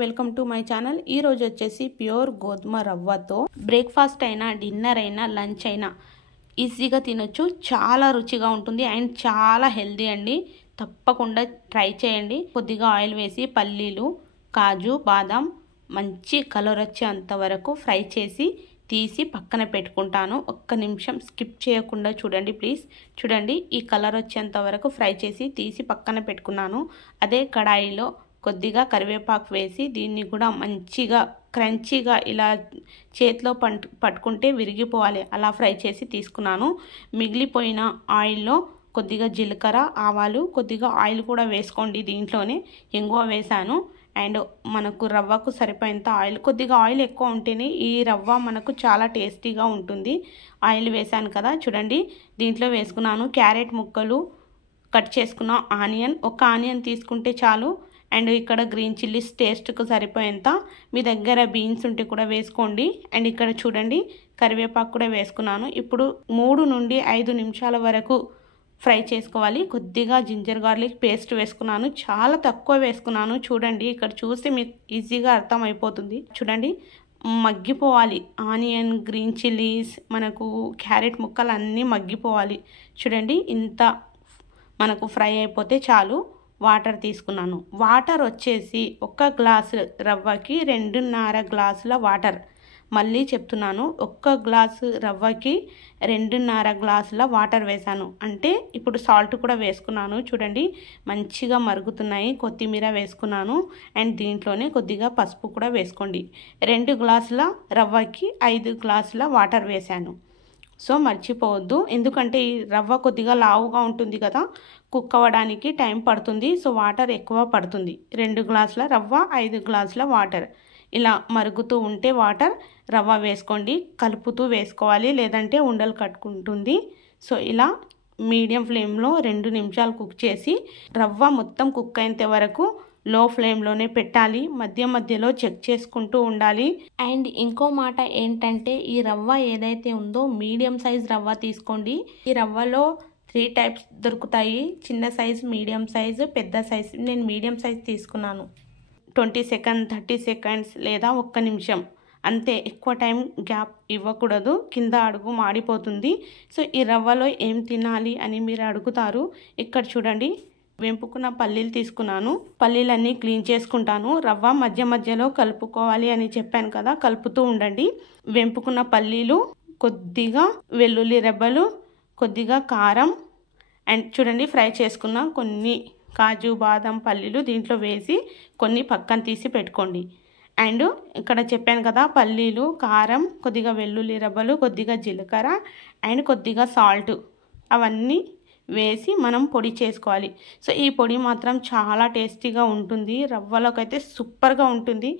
Welcome to my channel. ఈ రోజు వచ్చేసి ప్యూర్ గోధుమ రవ్వతో బ్రేక్ఫాస్ట్ అయినా డిన్నర్ అయినా లంచ్ అయినా ఈజీగా తినొచ్చు। చాలా రుచిగా ఉంటుంది అండ్ చాలా హెల్దీ అండి। తప్పకుండా ట్రై చేయండి। కొద్దిగా ఆయిల్ వేసి పల్లీలు కాజు బాదాం మంచి కలర్ వచ్చేంత వరకు ఫ్రై చేసి తీసి పక్కన పెట్టుకుంటాను। ఒక్క నిమిషం స్కిప్ చేయకుండా చూడండి ప్లీజ్। చూడండి ఈ కలర్ వచ్చేంత వరకు ఫ్రై చేసి తీసి పక్కన పెట్టుకున్నాను। అదే కడాయిలో కొద్దిగా కరివేపాకు వేసి దీన్ని కూడా మంచిగా క్రంచీగా ఇలా చేతిలో పట్టుకుంటే విరిగిపోవాలి అలా ఫ్రై చేసి తీసుకున్నాను। మిగిలిపోయిన ఆయిల్లో కొద్దిగా జీలకర్ర ఆవాలు కొద్దిగా ఆయిల్ కూడా వేసుకోండి। దీంట్లోనే ఇంగువ వేసాను అండ్ మనకు రవ్వకు సరిపోయేంత ఆయిల్, కొద్దిగా ఆయిల్ ఎక్కువ ఉంటేనే ఈ రవ్వ మనకు చాలా టేస్టీగా ఉంటుంది। ఆయిల్ వేసాను కదా చూడండి దీంట్లో వేసుకున్నాను క్యారెట్ ముక్కలు, కట్ చేసుకున్న ఆనియన్, ఒక ఆనియన్ తీసుకుంటే చాలు అండ్ ఇక్కడ గ్రీన్ చిల్లీస్ టేస్ట్కు సరిపోయేంత, మీ దగ్గర బీన్స్ ఉంటే కూడా వేసుకోండి అండ్ ఇక్కడ చూడండి కరివేపాకు కూడా వేసుకున్నాను। ఇప్పుడు 3 నుండి 5 నిమిషాల వరకు ఫ్రై చేసుకోవాలి। కొద్దిగా జింజర్ గార్లిక్ పేస్ట్ వేసుకున్నాను, చాలా తక్కువ వేసుకున్నాను। చూడండి ఇక్కడ చూస్తే మీకు ఈజీగా అర్థమైపోతుంది। చూడండి మగ్గిపోవాలి ఆనియన్, గ్రీన్ చిల్లీస్, మనకు క్యారెట్ ముక్కలు అన్నీ మగ్గిపోవాలి। చూడండి ఇంత మనకు ఫ్రై అయిపోతే చాలు। వాటర్ తీసుకున్నాను, వాటర్ వచ్చేసి 1 గ్లాసు రవ్వకి 2.5 గ్లాసుల వాటర్। మళ్ళీ చెప్తున్నాను 1 గ్లాసు రవ్వకి 2.5 గ్లాసుల వాటర్ వేసాను। అంటే ఇప్పుడు సాల్ట్ కూడా వేసుకున్నాను। చూడండి మంచిగా మరుగుతున్నాయి। కొత్తిమీర వేసుకున్నాను అండ్ దీంట్లోనే కొద్దిగా పసుపు కూడా వేసుకోండి। 2 గ్లాసుల రవ్వకి 5 గ్లాసుల వాటర్ వేసాను। సో మర్చిపోవద్దు, ఎందుకంటే ఈ రవ్వ కొద్దిగా లావుగా ఉంటుంది కదా, కుక్ అవ్వడానికి టైం పడుతుంది। సో వాటర్ ఎక్కువ పడుతుంది। 2 గ్లాసుల రవ్వ 5 గ్లాసుల వాటర్ ఇలా మరుగుతూ ఉంటే వాటర్ రవ్వ వేసుకోండి, కలుపుతూ వేసుకోవాలి లేదంటే ఉండలు కట్టుకుంటుంది। సో ఇలా మీడియం ఫ్లేమ్లో 2 నిమిషాలు కుక్ చేసి రవ్వ మొత్తం కుక్ అయ్యేంత వరకు లో ఫ్లేమ్లోనే పెట్టాలి, మధ్య మధ్యలో చెక్ చేసుకుంటూ ఉండాలి। అండ్ ఇంకో మాట ఏంటంటే ఈ రవ్వ ఏదైతే ఉందో మీడియం సైజ్ రవ్వ తీసుకోండి। ఈ రవ్వలో 3 టైప్స్ దొరుకుతాయి, చిన్న సైజ్, మీడియం సైజ్, పెద్ద సైజ్। నేను మీడియం సైజ్ తీసుకున్నాను। 20 సెకండ్స్ 30 సెకండ్స్ లేదా 1 నిమిషం అంతే, ఎక్కువ టైం గ్యాప్ ఇవ్వకూడదు, కింద అడుగు మాడిపోతుంది। సో ఈ రవ్వలో ఏం తినాలి అని మీరు అడుగుతారు। ఇక్కడ చూడండి వేంపుకున్న పల్లీలు తీసుకున్నాను, పల్లీలన్నీ క్లీన్ చేసుకుంటాను। రవ్వ మధ్య మధ్యలో కలుపుకోవాలి అని చెప్పాను కదా, కలుపుతూ ఉండండి। వేంపుకున్న పల్లీలు, కొద్దిగా వెల్లుల్లి రెబ్బలు, కొద్దిగా కారం అండ్ చూడండి ఫ్రై చేసుకున్న కొన్ని కాజు బాదం పల్లీలు దీంట్లో వేసి కొన్ని పక్కన తీసి పెట్టుకోండి। అండ్ ఇక్కడ చెప్పాను కదా పల్లీలు, కారం, కొద్దిగా వెల్లుల్లి రెబ్బలు, కొద్దిగా జీలకర్ర అండ్ కొద్దిగా సాల్ట్ అవన్నీ వేసి మనం పొడి చేసుకోవాలి। సో ఈ పొడి మాత్రం చాలా టేస్టీగా ఉంటుంది, రవ్వలోకి అయితే సూపర్గా ఉంటుంది।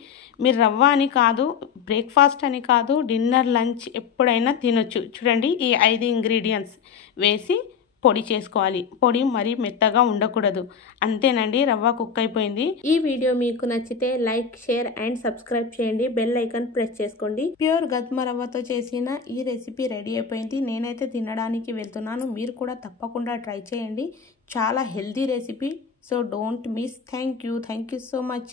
మీరు రవ్వ అని కాదు, బ్రేక్ఫాస్ట్ అని కాదు, డిన్నర్ లంచ్ ఎప్పుడైనా తినొచ్చు। చూడండి ఈ 5 ఇంగ్రీడియంట్స్ వేసి పొడి చేసుకోవాలి, పొడి మరీ మెత్తగా ఉండకూడదు। అంతేనండి రవ్వ కుక్ అయిపోయింది। ఈ వీడియో మీకు నచ్చితే లైక్, షేర్ అండ్ సబ్స్క్రైబ్ చేయండి, బెల్ ఐకాన్ ప్రెస్ చేసుకోండి। ప్యూర్ గోధుమ రవ్వతో చేసిన ఈ రెసిపీ రెడీ అయిపోయింది, నేనైతే తినడానికి వెళ్తున్నాను, మీరు కూడా తప్పకుండా ట్రై చేయండి। చాలా healthy recipe, so don't miss. Thank you so much.